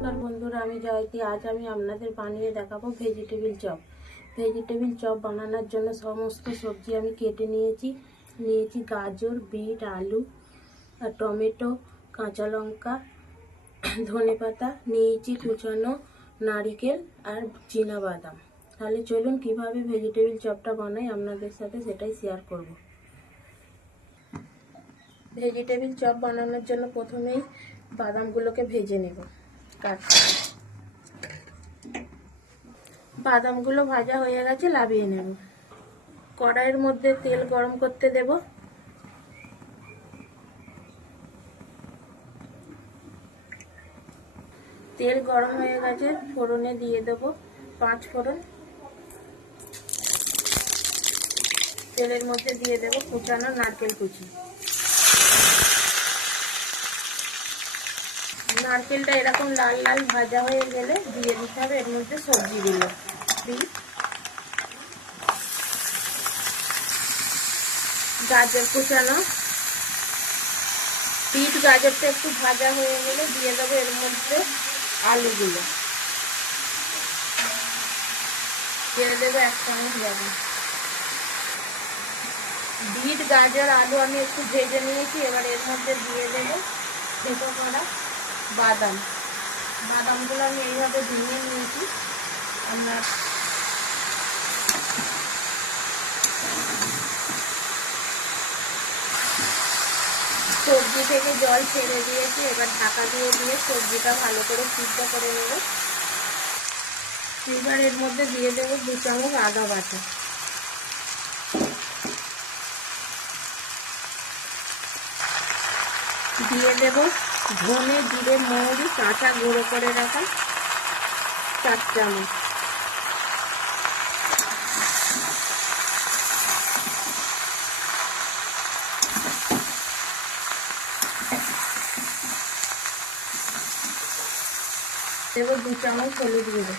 নমস্কার বন্ধুরা, আমি জয়তী। আজ আমি আপনাদের বানিয়ে দেখাবো ভেজিটেবিল চপ। ভেজিটেবিল চপ বানানোর জন্য সমস্ত সবজি আমি কেটে নিয়েছি গাজর, বিট, আলু, আর টমেটো, কাঁচা লঙ্কা, ধনেপাতা, নিয়েছি কুচানো নারকেল আর চীনাবাদাম। তাহলে চলুন কিভাবে ভেজিটেবিল চপটা বানাই আপনাদের সাথে সেটাই শেয়ার করব। ভেজিটেবিল চপ বানানোর জন্য প্রথমেই বাদামগুলোকে ভেজে নেব। বাদামগুলো ভাজা হয়ে গেছে, নামিয়ে নেব। কড়াইয়ের মধ্যে তেল গরম করতে দেব। তেল গরম হয়ে গেছে, ফোড়নে দিয়ে দেব 5 ফোড়ন। তেলের মধ্যে দিয়ে দেব কুচানো নারকেল কুচি। নারকেলটা এরকম লাল লাল ভাজা হয়ে গেলে দিয়ে দিতে হবে এর মধ্যে সবজিগুলো। গাজর কুচানো, বিট গাজরটা একটু ভাজা হয়ে গেলে দিয়ে দেবো এর মধ্যে আলুগুলো। দিয়ে দেবো 1 চামচ লবণ। বিট গাজর আলু আমি একটু ভেজে নিয়েছি, এবার এর মধ্যে দিয়ে দেবো থেতো করা বাদামগুলো আমি এইভাবে ভেঙে নিয়েছি। আমরা সবজি থেকে জল ছেড়ে দিয়েছি, এবার ঢাকা দিয়ে সবজিটা ভালো করে সিদ্ধ করে নেব। এবার এর মধ্যে দিয়ে দেবো 2 চামচ আদা বাটা। দিয়ে দেব ধনে, জিরে, মৌরি কাঁচা গুঁড়ো করে রাখা 4 চামচ। দেব 2 চামচ হলুদ গুঁড়ো।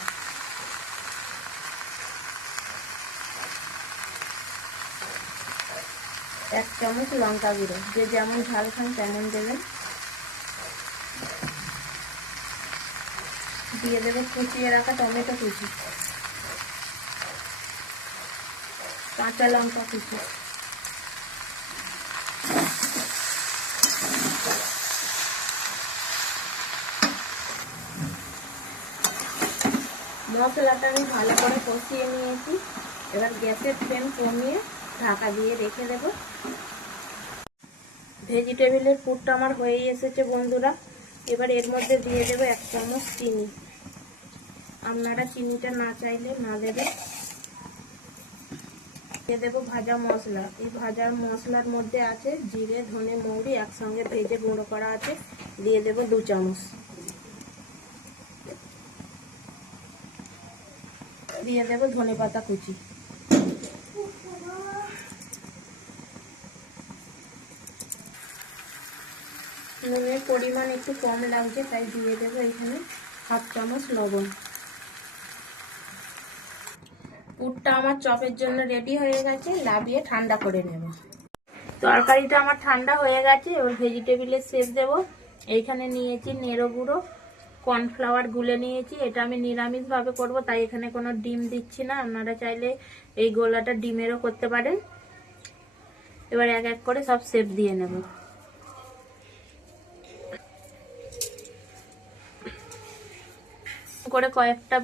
1 চামচ লঙ্কা গুঁড়ো, যে যেমন ঝাল খান তেমন দেবেন। দিয়ে দেবো কুচিয়ে রাখা টমেটো কুচি, কাঁচা লঙ্কা কুচি, মশলাটা আমি ভালো করে কষিয়ে নিয়েছি। এবার গ্যাসের ফ্লেম কমিয়ে ঢাকা দিয়ে রেখে দেব। ভেজিটেবিলের পুরটা আমার হয়েই এসেছে বন্ধুরা। এবার এর মধ্যে দিয়ে দেবো 1 চামচ চিনি। আপনারা চিনিটা না চাইলে না দেবেন। দিয়ে দেবো ভাজা মশলা। এই ভাজা মশলার মধ্যে আছে জিরে, ধনে, মৌরি একসঙ্গে ভেজে গুঁড়ো করা আছে, দিয়ে দেবো 2 চামচ। দিয়ে দেবো ধনেপাতা কুচি। নুনের পরিমাণ একটু কম লাগছে, তাই দিয়ে দেবো এখানে 1/2 চামচ লবণ। পুরটা আমার চপের জন্য রেডি হয়ে গেছে, নামিয়ে ঠান্ডা করে নেব। তরকারিটা আমার ঠান্ডা হয়ে গেছে, এবার ভেজিটেবিলের শেপ দেবো। এইখানে নিয়েছি নেড়ো গুঁড়ো, কর্নফ্লাওয়ার গুলে নিয়েছি। এটা আমি নিরামিষভাবে করব, তাই এখানে কোনো ডিম দিচ্ছি না। আপনারা চাইলে এই গোলাটা ডিমেরও করতে পারেন। এবার এক এক করে সব শেপ দিয়ে নেব। করে কয়েকটা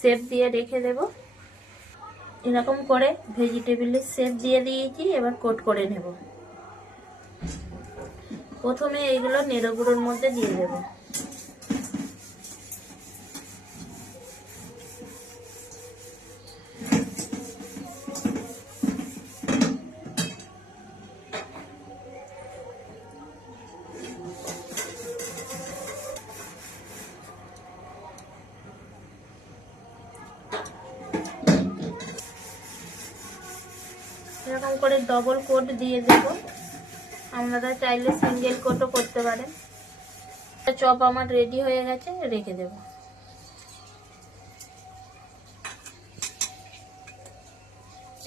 শেপ দিয়ে রেখে দেব। এরকম করে ভেজিটেবিলের শেপ দিয়ে দিয়েছি, এবার কোট করে নেব। প্রথমে এইগুলো নেড়ো গুঁড়োর মধ্যে দিয়ে দেব। এরকম করে ডবল কোট দিয়ে দেব। আপনারা চাইলে সিঙ্গেল কোটও করতে পারেন। চপ আমার রেডি হয়ে গেছে, রেখে দেব।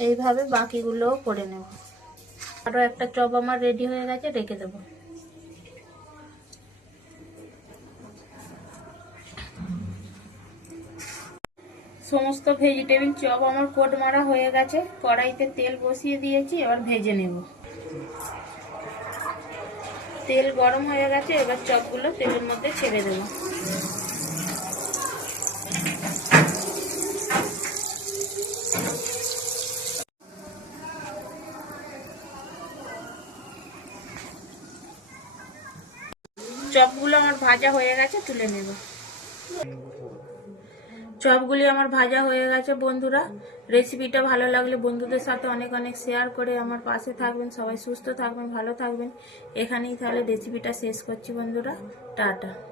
এইভাবে বাকিগুলোও করে নেব। আরো একটা চপ আমার রেডি হয়ে গেছে, রেখে দেব। সমস্ত ভেজিটেবিল চপ আমার কোট মারা হয়ে গেছে। কড়াইতে তেল বসিয়ে দিয়েছি, এবার ভেজে নেব। তেল গরম হয়ে গেছে, এবার চপগুলো তেলের মধ্যে ছেড়ে দেব। চপগুলো আমার ভাজা হয়ে গেছে, তুলে নেব। চপগুলি আমার ভাজা হয়ে গেছে বন্ধুরা। রেসিপিটা ভালো লাগলে বন্ধুদের সাথে অনেক অনেক শেয়ার করে আমার পাশে থাকবেন। সবাই সুস্থ থাকবেন, ভালো থাকবেন। এখানেই তাহলে রেসিপিটা শেষ করছি বন্ধুরা। টাটা।